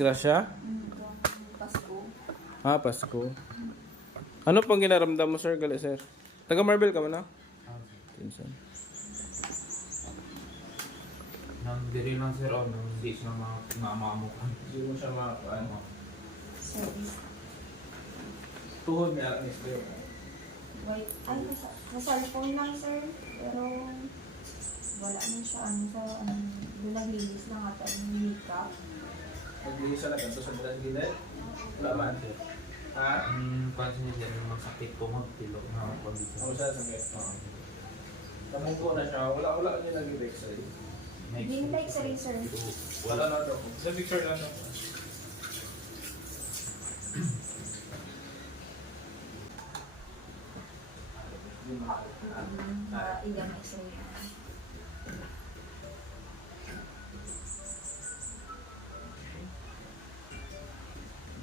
Disgrasya? Pasko. Ah, Pasko. Ano pang ginaramdam mo, sir? Gali, sir. Taga Marvel ka man, no? Pinsan. Nang diri lang sir, nang hindi siya mamamukan. Hindi mo siya ano. Service. Tuhod na anis ko. Wait, ay, sa cellphone lang, sir. Pero, wala man siya, linis lang ata, yung makeup. Naglihis siya na ganito sa bulan gilid. Wala man. Ha? Pansin niya dyan, masakit po magpilo na kondisyon. Ako siya sakit. Namuko na siya. Wala niya nag-x-ray. Hindi like sa sir. Wala na daw. Sa picture lang daw. Ilang x-ray.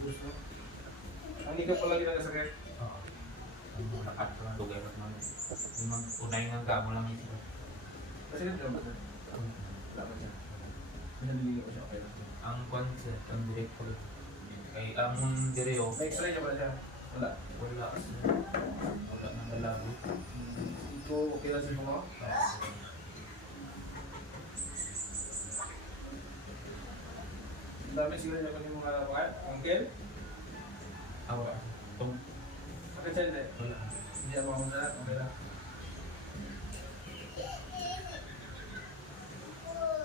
Gusto. Ang ikaw pala ginasakit. Oo. Ang lakat ko ng lugar at mga unay nga gamo lang ito. Kasi ganito ba sir? Wala ba siya? Naliligo ko siya. Okay lang. Ang concept, ang direct ko. Kay ang direo, May x-ray niya ba siya? Wala. wala nang lalabo. Ito okay lang siya mo? Ang dami siguro niya pag yung mga labakan. Uncle? Awa. Tung. Sakit siya hindi? Wala. Hindi ako mamunta. Okay lang.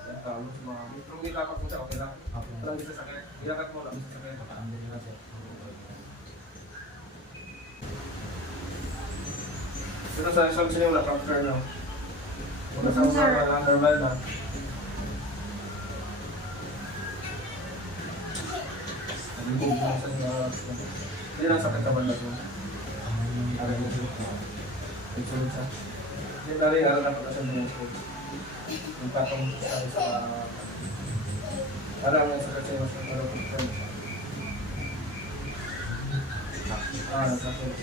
Yan tawag sa mga gamit. Pero ilapak mo siya, okay lang. Ako. Walang bisa sakit. Ilakat mo, walang bisa sakit. Ang diri na sir. Pero sa sabi sila wala fracture lang. Wala sa mga normal na. Nalibog mo sa mga... Hindi lang sakit naman na ito. Ara mo siya. Nagsulod siya. Hindi tali, aral na pala siya ng school. Yung patong sa... Aral mo yung sakit siya mas nagkaroon ko siya. Nasakit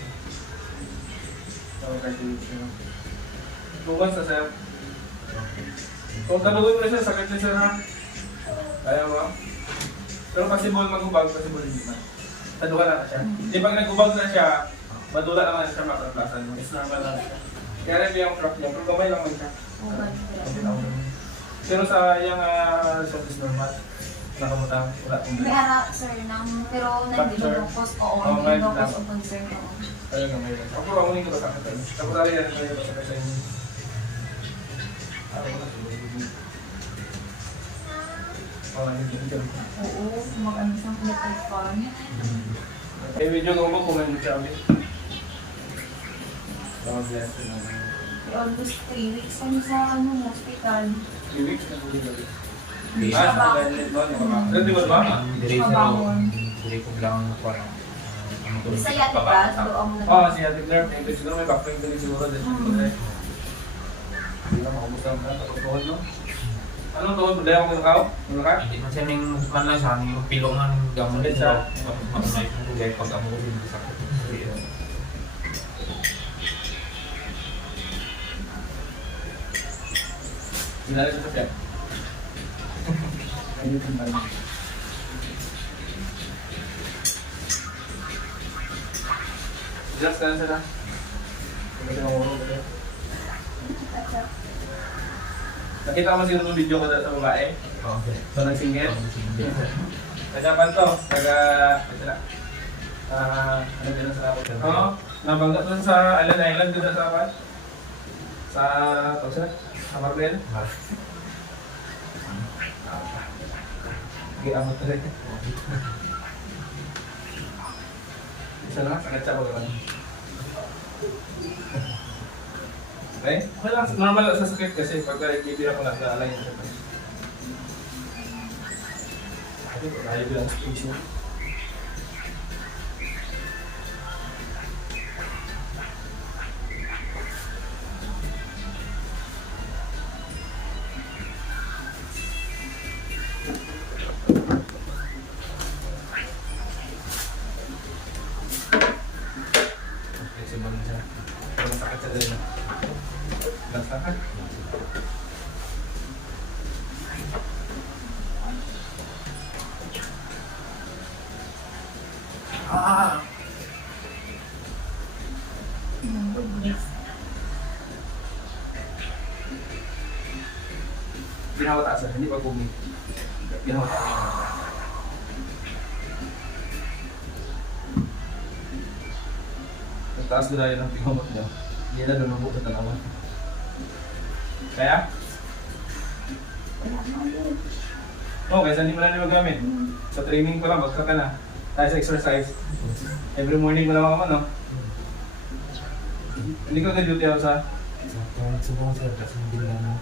siya. Tugas sa sir. Kung tanungin mo na siya, sakit na siya ha. Kaya mo? Pero possible mag-ubag, possible hindi na. Taduka na siya. Di pag nag-ubag na siya, madula naman siya makaplasan. It's normal lang siya. Kaya rin yung truck niya, pero gamay lang man siya. Pero sa yung result is normal. Nakamutang, wala kong May ara, sir, pero nandilokos o nandilokos o concern ko. ayun nga ngayon. Ako pa muling ko sa kakatan. Tapos tali yan kayo sa kasa inyo. Ako na siguro. Hindi dyan. Oo, mag-ano siyang little fun. Eh, medyo nga mo kung ano siya kami. Mga bless na naman. Almost 3 weeks kami sa hospital. 3 weeks na huli gabi. Sa Sa bakit? Ganit ba? Ganit ba ba? Ang diri sir, diri ko lang parang Sa yatik ka, doon mo Oo, si Ate Claire. Maybe siguro may backpack din siguro. Hindi na makamusta ka. Tapos tuhod, no? Anong tuhod mo? Dahil ako nakaw? Nakaw? hindi man siya ning man lang siya ning pilo nga ning gamon Sakit dito. siya. Matunay ko kung pag amo ko hindi sakit. Ginala sa siya. Ayun yung tayo. Just ka na sila. Pagkati ng ulo ko. Nakita mo siguro ng video ko sa babae? Okay. So, nag-single? Nagkapan to. Ano din sa kapit? Oo. Nabangga to sa Island Island din sa kapit. Sa, tawag sila? Sa Marbel? Sige, amot na rin. Isa lang, sakit siya pag okay? Okay lang, normal lang sa sakit kasi pag i-bira ko na align siya. Ayaw bilang sa issue. Simulan siya. Pero masakit siya din. Masakit. Ah! Pinakataasan, hindi pag bumi. Pinakataasan. Taas ko na yun ang pingamot niya. Hindi na lumabot sa tanawan. Kaya? Wala naman din. Okay, saan di mo na nila magamit? Sa training ko lang, bagsak ka na. Tayo sa exercise. Every morning mo naman ako, no? Hindi ko ka-duty ako sa... Subong sir, kasi hindi lang mo.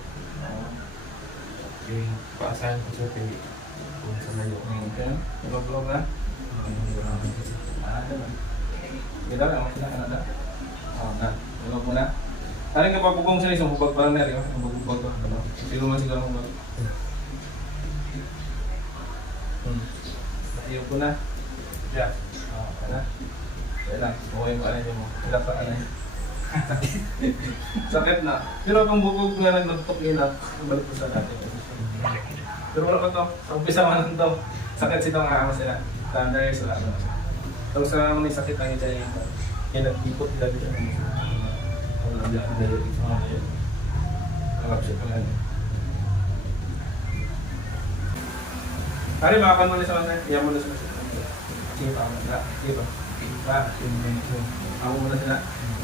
Yung paasahan ko sir, kung sa mayo. Okay. Ibag-vlog na? Ah, naman. Kita lang, ako sila, Canada. Na. Ibag mo na. Aling ka papugong sa isang hubag parang nari, hubag ko. Sino man siguro hubag. Ayaw ko na. Diyan. Na. Kaya lang, okay mo alay mo. Sila pa alay. Sakit na. Pero kung bubog na naglutok nila, balik ko sa dati. Pero wala pa to. Sa umpisa man to. Sakit sito nga ako sila. Tanda sa laban. Tapos sa may sakit lang yung dyan. Kaya nag-ipot nila dito. Wala dyan. Dahil ito nga yun. Kalapsyon pa lang. Pare, makakan mo na sa kanila. Iyan mo na sa kanila. Sige pa. Sige pa. Ako muna sila.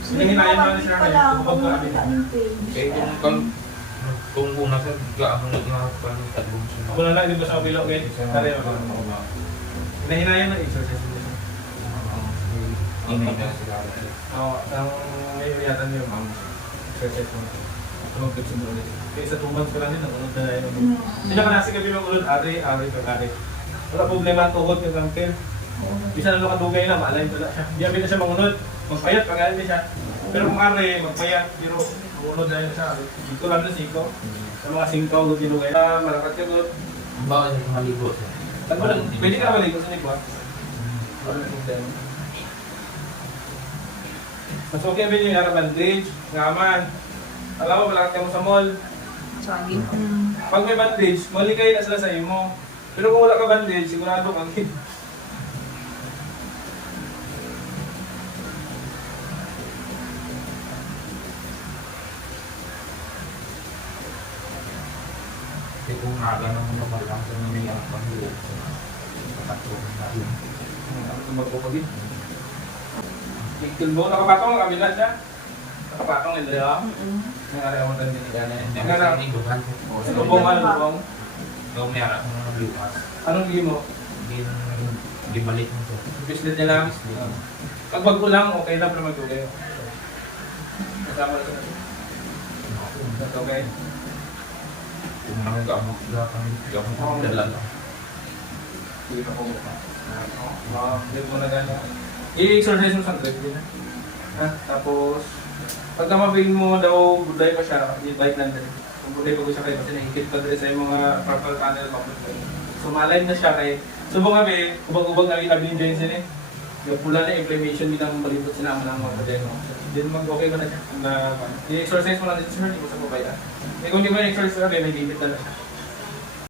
Hinahinayan mo na sila ngayon. Tupag ka kami. Eh, kung una sir, gaano na parang talong siya. Ako na lang, di ba sa kabilang okay? Pare, hinahinayan na exercise mo. Hindi na sila. Oo, ang may yatan niyo, ma'am. Exercise mo. Tumagpit sa ulit. Kaya sa 2 months ko lang din, nakunod na yun. Hindi na ka nasa gabi ng ulod, ari. Wala problema ang tuhod yung uncle. Bisa na nakadugay na, maalay ko na siya. Di amin na siya mangunod. Magpayat, pag-alin din siya. Pero kung ari, magpayat. Pero mangunod na yun siya. Iko lang na siko. Sa mga singkaw, dinugay. Malakat ka doon. Baka yung maligo sir. Pwede ka na maligo sa niko, ha? Wala na problema. Mas okay ba yung bandage, ngaman. Alam mo, malakat ka mo sa mall. Pag may bandage, malikay na sila sa imo. Pero kung wala ka bandage, sigurado kang hit. Eh kung aga naman na parang sa may ang pangulo. Nakatulong na yun. Ako itong magpapagin. Ikilbo, nakapatong ang kabila siya. Nakapatong nila yun. Nangyari ako ng dinigyan na yun. Hindi ka sa inuhan. Sa lubong, lubong. Gawin niya ako ng lupas. Anong gigi mo? Hindi balik mo sir. Bislit niya lang. Pag bago lang, okay lang pero mag-okay. Kasama na siya. That's okay. Kung nang gamot gamot dala lang. Hindi pa po mukha. Hindi mo na gano'n. I-exercise mo sa grip din. Tapos, pagka mabing mo daw, buday pa siya, i-bike lang din. Kung buday pa ko siya kayo, kasi nahihigit pa rin sa yung mga purple tunnel bubble. So, malalim na siya kay... Subong kami, ubag-ubag na yung joints din eh. Yung pula na inflammation, bilang malibot sinama ng mga kadeno. Hindi naman okay ko na siya. I-exercise mo lang din, sir, hindi mo sa babaya. Eh, kung hindi mo na exercise, may limit na siya.